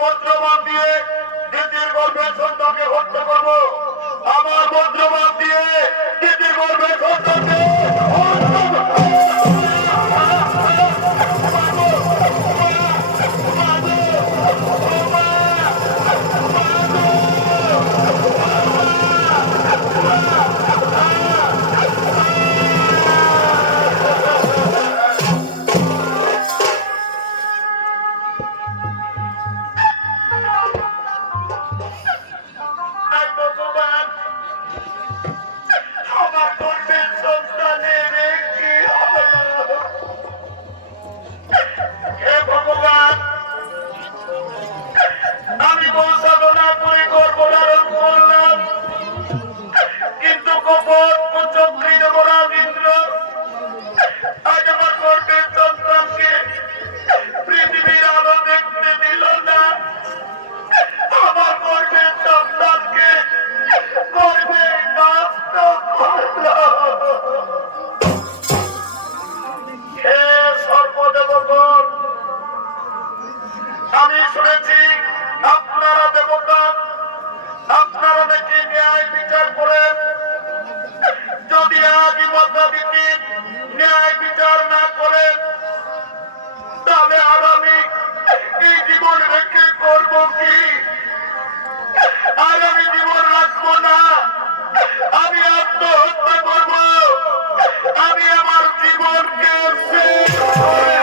বজ্রবাদ দিয়ে দিদির গর্ভের সন্তানকে হত্যা করবো। আমার বজ্রবাদ দিয়ে দিদির গর্ভের সন্তানকে আমি শুনেছি আপনারা দেবতা, আপনারা নাকি ন্যায় বিচার করেন। যদি আজ মাতা দিদির ন্যায় বিচার না করেন তাহলে আর আমি এই জীবন রেখে করবো কি? আর আমি জীবন রাখবো না, আমি আত্মহত্যা করবো। আমি আমার জীবনকে শেষ করে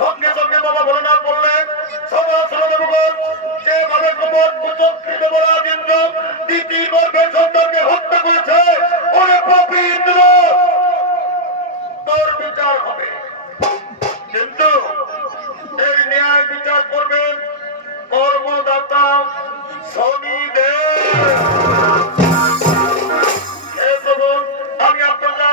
সঙ্গে সঙ্গে বাবা ভোলেনাথ বললেন, যেভাবে দ্বিতীয় গর্ভের সন্তানকে হত্যা করেছে ওরে পবিত্র তোর বিচার হবে। কিন্তু এই ন্যায় বিচার করবেন কর্মদাতা শনিদেব। আমি আপনার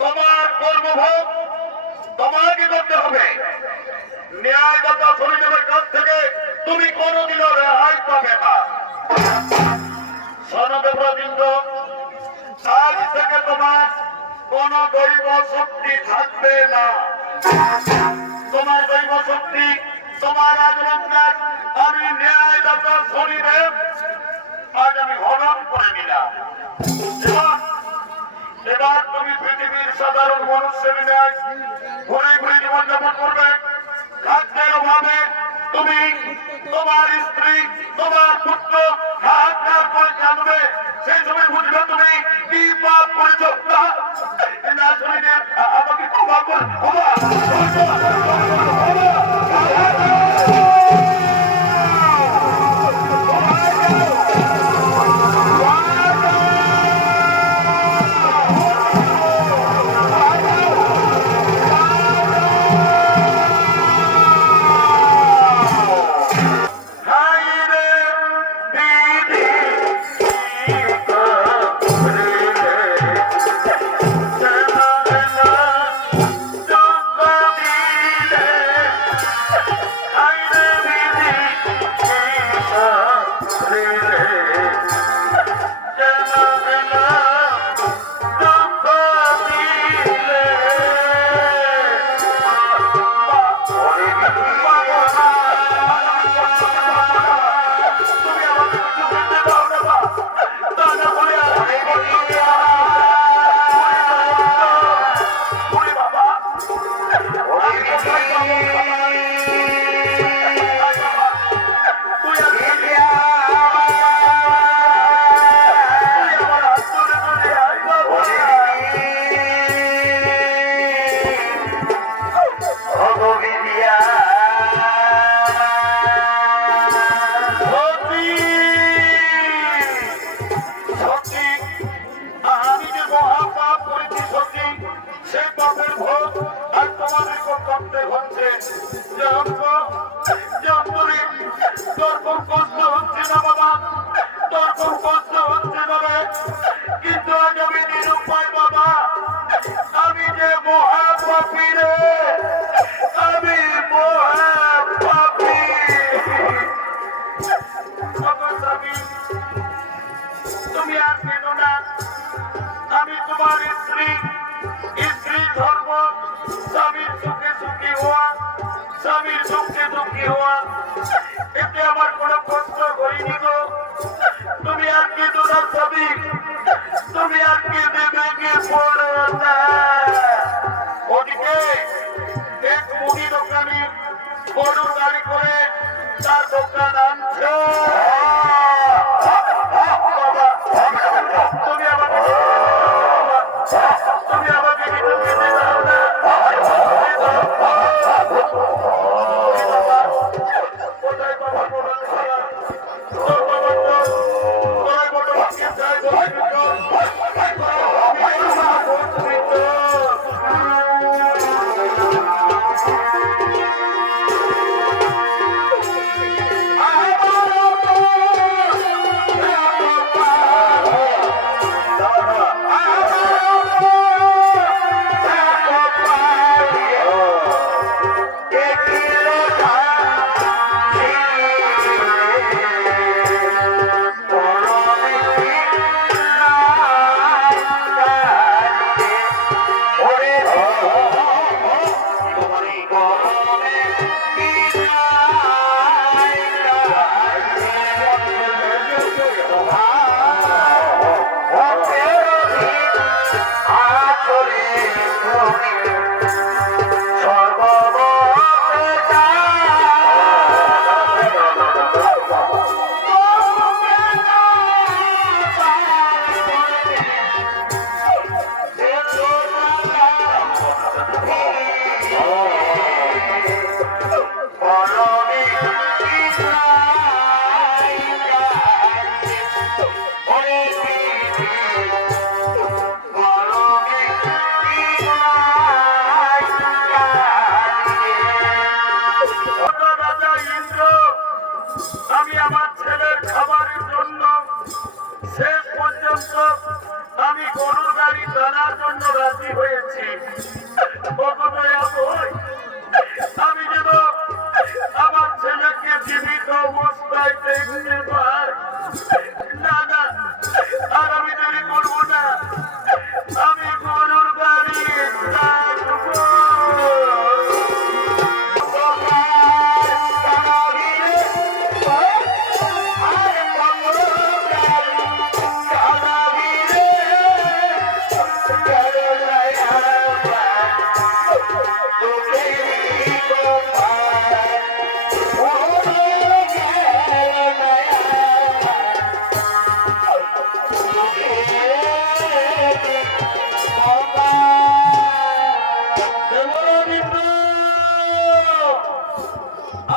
তোমার কর্মভোগ তোমাকে করতে হবে। ন্যায়দাতা শনিদেবের কাছ থেকে তুমি কোনোদিনও রেহাই পাবে না। সনদেবরবৃন্দ, আজ থেকে তোমার কোন দৈব শক্তি থাকবে না। তোমার দৈব শক্তি, তোমার আচরণকার আমি ন্যায়দাতা শনিদেব আজ আমি হরণ করে নিলাম। এবার তুমি পৃথিবীর সাধারণ মানুষের ন্যায় ঘুরে ঘুরে জীবনযাপন করবে। খাদ্যের অভাবে তুমি তোমার স্ত্রী, তোমার পুত্র হাহাকার করে জানবে। সেই সময় বুঝবে তুমি কি পাপ করেছ। না শুনে আমাকে ক্ষমা করে কিন্তু আজ আমি নিরুপায় বাবা। আমি যে মহাপাপী রে, আমি মহাপাপী। তুমি আর কেনো না। আমি তোমার স্ত্রী, স্ত্রী ধর্ম স্বামীর সুখে সুখী হওয়া, স্বামীর দুঃখে দুঃখী হওয়া, এতে আমার কোনো কষ্ট হয়নি গো। তুমি আর কেঁদো না স্বামী, তুমি আর কেঁদে ভেঙে পড়ো না। ওদিকে এক মুদি দোকানি গরুর গাড়ি করে তার দোকান আনছে। তুমি আমাকে কিছু খেতে দাও না। কোথায় বাবা মোটর খাওয়া, তোর বাবা তো কোথায় মোটর খেয়ে যায় গো। গো, আমি আমার ছেলের খাবারের জন্য শেষ পর্যন্ত আমি গরুর গাড়ি টানার জন্য রাজি হয়েছি। আমি যেন আমার ছেলেকে জীবিত অবস্থায় দেখতে পাই। না না, আর আমি দেরি করবো না, আমি গরুর গাড়ি টানবো।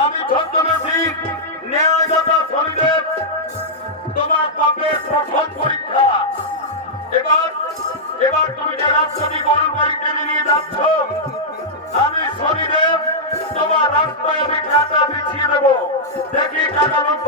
আমি ছদ্মবেশী ন্যায়দাতা শনিদেব, তোমার পাপের প্রথম পরীক্ষা। এবার এবার তুমি যে রাস্তাটি গরুর বাড়ি টেনে নিয়ে যাচ্ছ, আমি শনিদেব তোমার রাস্তায় আমি কাঁটা বিছিয়ে দেবো। দেখি কাঁটা লোক